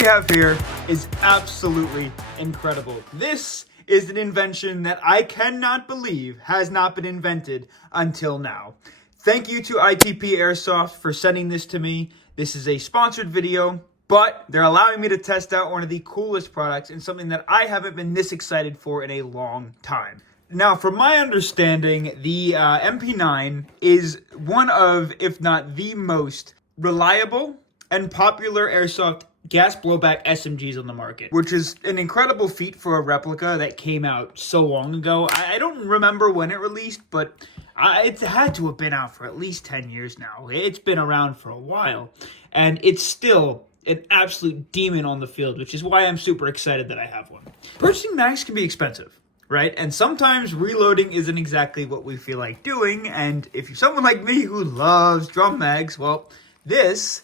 we have here is absolutely incredible. This is an invention that I cannot believe has not been invented until now. Thank you to ITP Airsoft for sending this to me. This is a sponsored video, but they're allowing me to test out one of the coolest products and something that I haven't been this excited for in a long time. Now, from my understanding, the MP9 is one of, if not the most reliable and popular airsoft gas blowback SMGs on the market, which is an incredible feat for a replica that came out so long ago. I don't remember when it released, but it had to have been out for at least 10 years now. It's been around for a while, and it's still an absolute demon on the field, which is why I'm super excited that I have one. Purchasing mags can be expensive, right? And sometimes reloading isn't exactly what we feel like doing, and if you're someone like me who loves drum mags, well, this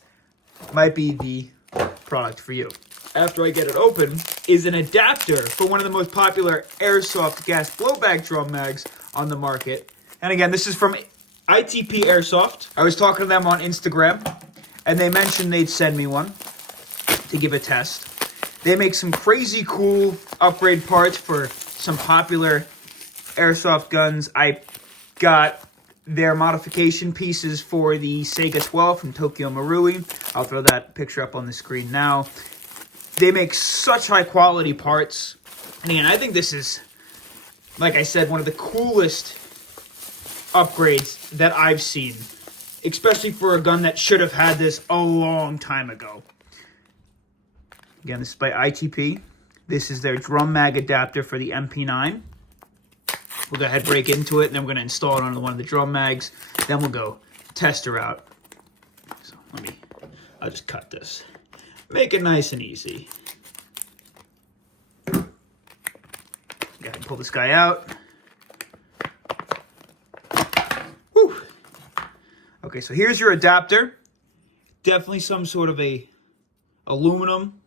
might be the product for you. After I get it open is an adapter for one of the most popular airsoft gas blowback drum mags on the market. And again, this is from ITP Airsoft. I was talking to them on Instagram, and they mentioned they'd send me one to give a test. They make some crazy cool upgrade parts for some popular airsoft guns. I got their modification pieces for the Sega 12 from Tokyo Marui. I'll throw that picture up on the screen now. They make such high quality parts. And again, I think this is, like I said, one of the coolest upgrades that I've seen, especially for a gun that should have had this a long time ago. Again, this is by ITP. This is their drum mag adapter for the MP9. We'll go ahead and break into it, and then we're going to install it onto one of the drum mags. Then we'll go test her out. So I'll just cut this. Make it nice and easy. Go ahead and pull this guy out. Whew. Okay, so here's your adapter. Definitely some sort of a aluminum.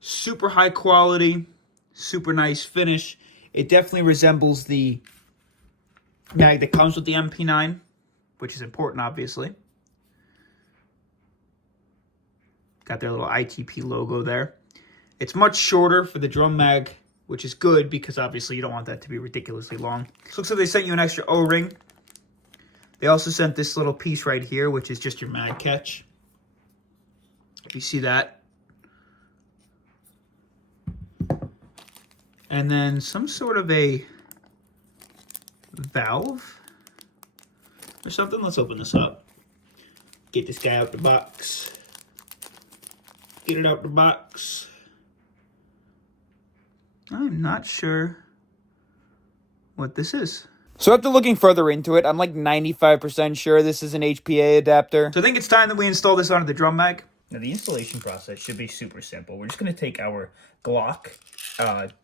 Super high quality. Super nice finish. It definitely resembles the mag that comes with the MP9, which is important, obviously. Got their little ITP logo there. It's much shorter for the drum mag, which is good because obviously you don't want that to be ridiculously long. So looks like they sent you an extra O-ring. They also sent this little piece right here, which is just your mag catch. If you see that. And then some sort of a valve or something. Let's open this up. Get this guy out the box. Get it out the box. I'm not sure what this is. So after looking further into it, I'm like 95% sure this is an HPA adapter. So I think it's time that we install this onto the drum mag. Now the installation process should be super simple. We're just going to take our Glock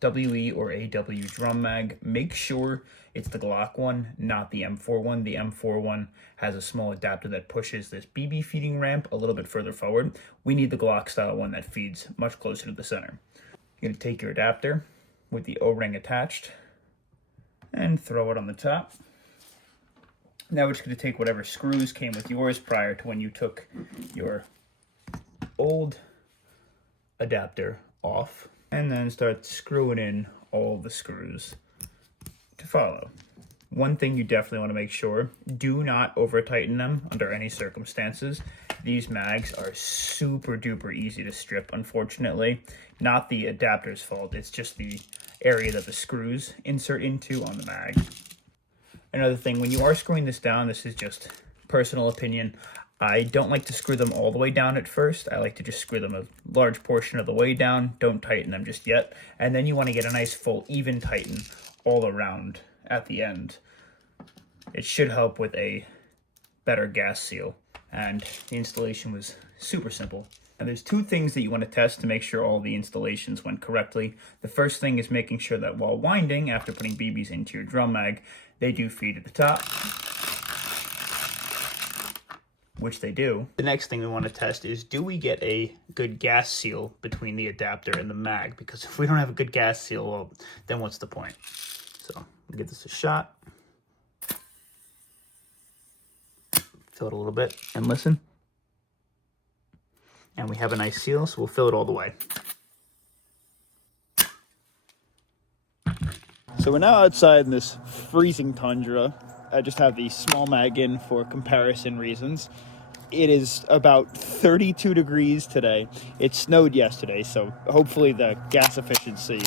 WE or AW drum mag. Make sure it's the Glock one, not the M4 one. The M4 one has a small adapter that pushes this BB feeding ramp a little bit further forward. We need the Glock style one that feeds much closer to the center. You're going to take your adapter with the O-ring attached and throw it on the top. Now we're just going to take whatever screws came with yours prior to when you took your old adapter off, and then start screwing in all the screws to follow. One thing you definitely want to make sure, do not over tighten them under any circumstances. These mags are super duper easy to strip, unfortunately. Not the adapter's fault, it's just the area that the screws insert into on the mag. Another thing, when you are screwing this down, this is just personal opinion, I don't like to screw them all the way down at first. I like to just screw them a large portion of the way down. Don't tighten them just yet. And then you want to get a nice full even tighten all around at the end. It should help with a better gas seal. And the installation was super simple. And there's two things that you want to test to make sure all the installations went correctly. The first thing is making sure that while winding, after putting BBs into your drum mag, they do feed at the top, which they do. The next thing we want to test is, do we get a good gas seal between the adapter and the mag? Because if we don't have a good gas seal, well, then what's the point? So we'll give this a shot. Fill it a little bit and listen. And we have a nice seal, so we'll fill it all the way. So we're now outside in this freezing tundra. I just have the small mag in for comparison reasons. It is about 32 degrees today. It snowed yesterday, so hopefully the gas efficiency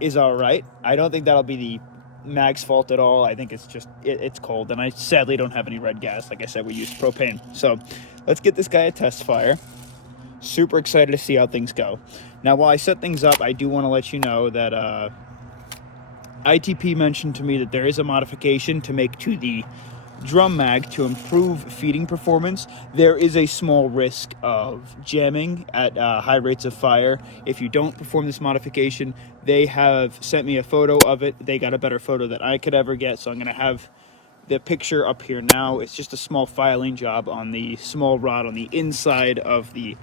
is all right. I don't think that'll be the mag's fault at all. I think it's just, it's cold, and I sadly don't have any red gas. Like I said, we used propane. So let's get this guy a test fire. Super excited to see how things go. Now, while I set things up, I do want to let you know that ITP mentioned to me that there is a modification to make to the drum mag to improve feeding performance. There is a small risk of jamming at high rates of fire if you don't perform this modification. They have sent me a photo of it. They got a better photo than I could ever get, so I'm going to have the picture up here now. It's just a small filing job on the small rod on the inside of the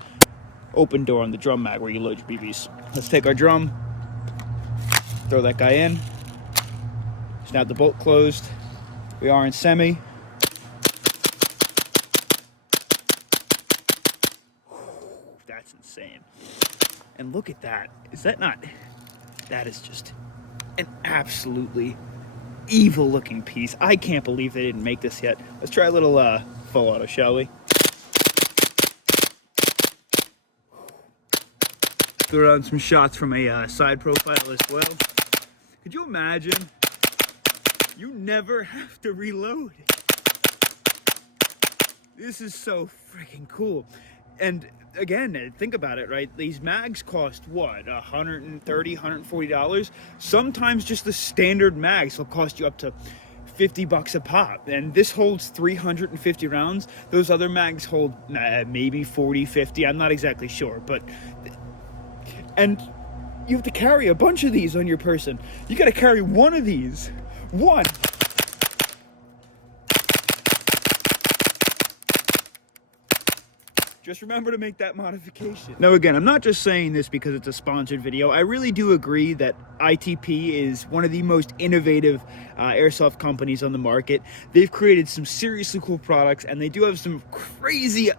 open door on the drum mag where you load your BBs. Let's take our drum, throw that guy in, snap the bolt closed. We are in semi. That's insane. And look at that. Is that not? That is just an absolutely evil looking piece. I can't believe they didn't make this yet. Let's try a little full auto, shall we? Throw on some shots from a side profile as well. Could you imagine? You never have to reload. This is so freaking cool. And again, think about it, right? These mags cost what? $130, $140? Sometimes just the standard mags will cost you up to $50 a pop. And this holds 350 rounds. Those other mags hold maybe 40, 50. I'm not exactly sure, but... And you have to carry a bunch of these on your person. You got to carry one of these. One. Just remember to make that modification. Now again, I'm not just saying this because it's a sponsored video. I really do agree that ITP is one of the most innovative airsoft companies on the market. They've created some seriously cool products, and they do have some crazy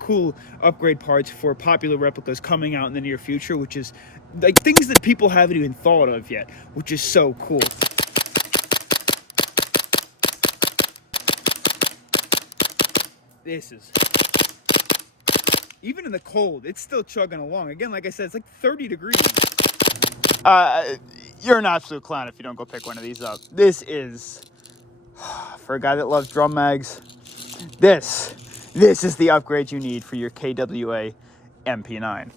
cool upgrade parts for popular replicas coming out in the near future, which is like things that people haven't even thought of yet, which is so cool. This is... Even in the cold, it's still chugging along. Again, like I said, it's like 30 degrees. You're an absolute clown if you don't go pick one of these up. This is, for a guy that loves drum mags, this is the upgrade you need for your KWA MP9.